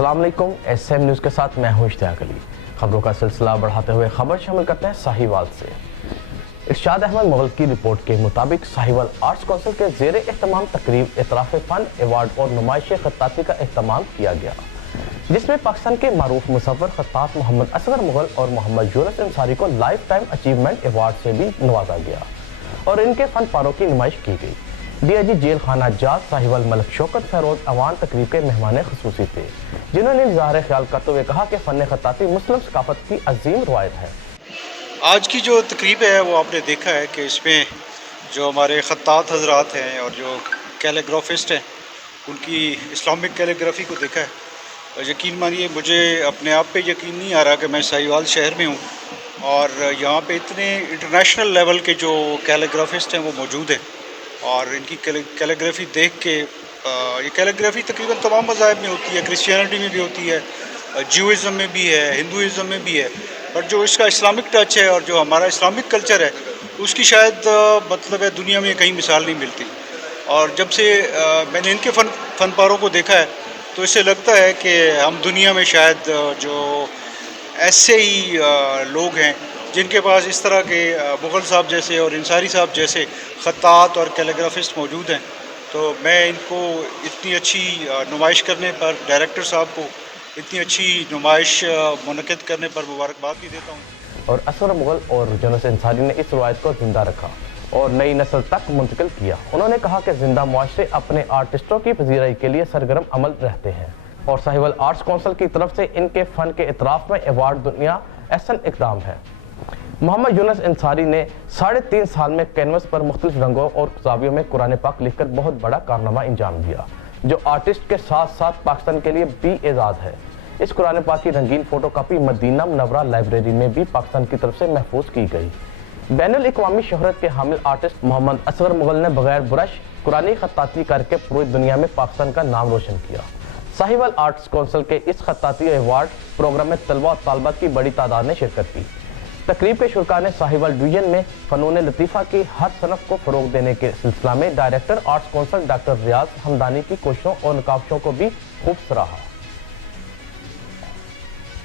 अस्सलाम वालेकुम। SM news के साथ मैं हूं इश्तियाक अली। खबरों का सिलसिला बढ़ाते हुए खबर शामिल करते हैं साहिवाल से। इरशाद अहमद मुगल की रिपोर्ट के मुताबिक साहिवाल आर्ट्स काउंसिल के ज़ेर एहतमाम तकरीब इतराफ़ फ़न अवार्ड और नुमाइश खत्ताती का एहतमाम किया गया, जिसमें पाकिस्तान के मारूफ मुसव्वर खत्तात मोहम्मद असगर मुगल और मोहम्मद यूनुस अंसारी को लाइफ टाइम अचीवमेंट अवार्ड से भी नवाजा गया और इनके फ़न पारों की नुमाइश की गई। DIG जेल खाना जात साहिवाल मलक शौकत फैरोज अवान तकरीब के मेहमान खुसूसी थे, जिन्होंने इज़हार ख्याल करते हुए कहा कि फ़न खत्ताती मुस्लिम सकाफत की अजीम रवायत है। आज की जो तकरीब है वो आपने देखा है कि इसमें जो हमारे खत्तात हजरात हैं और जो कैलीग्राफिस्ट हैं उनकी इस्लामिक कैलीग्राफी को देखा है। और यकीन मानिए मुझे अपने आप पे यकीन नहीं आ रहा कि मैं साहिवाल शहर में हूँ और यहाँ पे इतने इंटरनेशनल लेवल के जो कैलीग्राफिस्ट हैं वो मौजूद हैं और इनकी कैलीग्राफी देख के ये कैलीग्राफी तकरीबन तमाम मज़ाहिब में होती है, क्रिश्चियनिटी में भी होती है, ज्यूइज़्म में भी है, हिंदुइज़्म में भी है, बट जो इसका इस्लामिक टच है और जो हमारा इस्लामिक कल्चर है उसकी शायद मतलब है दुनिया में कहीं मिसाल नहीं मिलती। और जब से मैंने इनके फनपारों को देखा है तो इससे लगता है कि हम दुनिया में शायद जो ऐसे ही लोग हैं जिनके पास इस तरह के मुग़ल साहब जैसे और अंसारी साहब जैसे खत्तात और कैलीग्राफिस्ट मौजूद हैं, तो मैं इनको इतनी अच्छी नुमाइश करने पर, डायरेक्टर साहब को इतनी अच्छी नुमाइश मुनक़िद करने पर मुबारकबाद भी देता हूँ। और असगर मुगल और यूनुस अंसारी ने इस रवायत को जिंदा रखा और नई नस्ल तक मुंतकिल किया। उन्होंने कहा कि जिंदा मुआशरे अपने आर्टिस्टों की पजीराई के लिए सरगर्म अमल रहते हैं और साहिवाल आर्ट्स काउंसिल की तरफ से इनके फ़न के इतराफ़ में अवार्ड दुनिया एहसन इक़दाम है। मोहम्मद यूनुस अंसारी ने 3.5 साल में कैनवस पर मुख्तलिफ रंगों और ज़ावियों में कुरान पाक लिखकर बहुत बड़ा कारनामा अंजाम दिया, जो आर्टिस्ट के साथ साथ पाकिस्तान के लिए भी एजाज़ है। इस कुरान पाक की रंगीन फ़ोटो कापी मदीना मुनव्वरा लाइब्रेरी में भी पाकिस्तान की तरफ से महफूज की गई। बैनुल-अक़वामी शोहरत के हामिल आर्टिस्ट मोहम्मद असगर मुगल ने बगैर ब्रश कुरानी खत्ताती करके पूरी दुनिया में पाकिस्तान का नाम रोशन किया। साहिवाल आर्ट्स काउंसिल के इस खत्ताती अवार्ड प्रोग्राम में तलबा और तालबात की बड़ी तादाद ने शिरकत की। तकरीब के शुरा ने साहिवाल डिवीजन में फ़नून लतीफ़ा की हर सनफ़ को फ़रोग़ देने के सिलसिला में डायरेक्टर आर्ट्स काउंसिल डॉक्टर रियाज हमदानी की कोशिशों और नकाशों को भी खूब सराहा।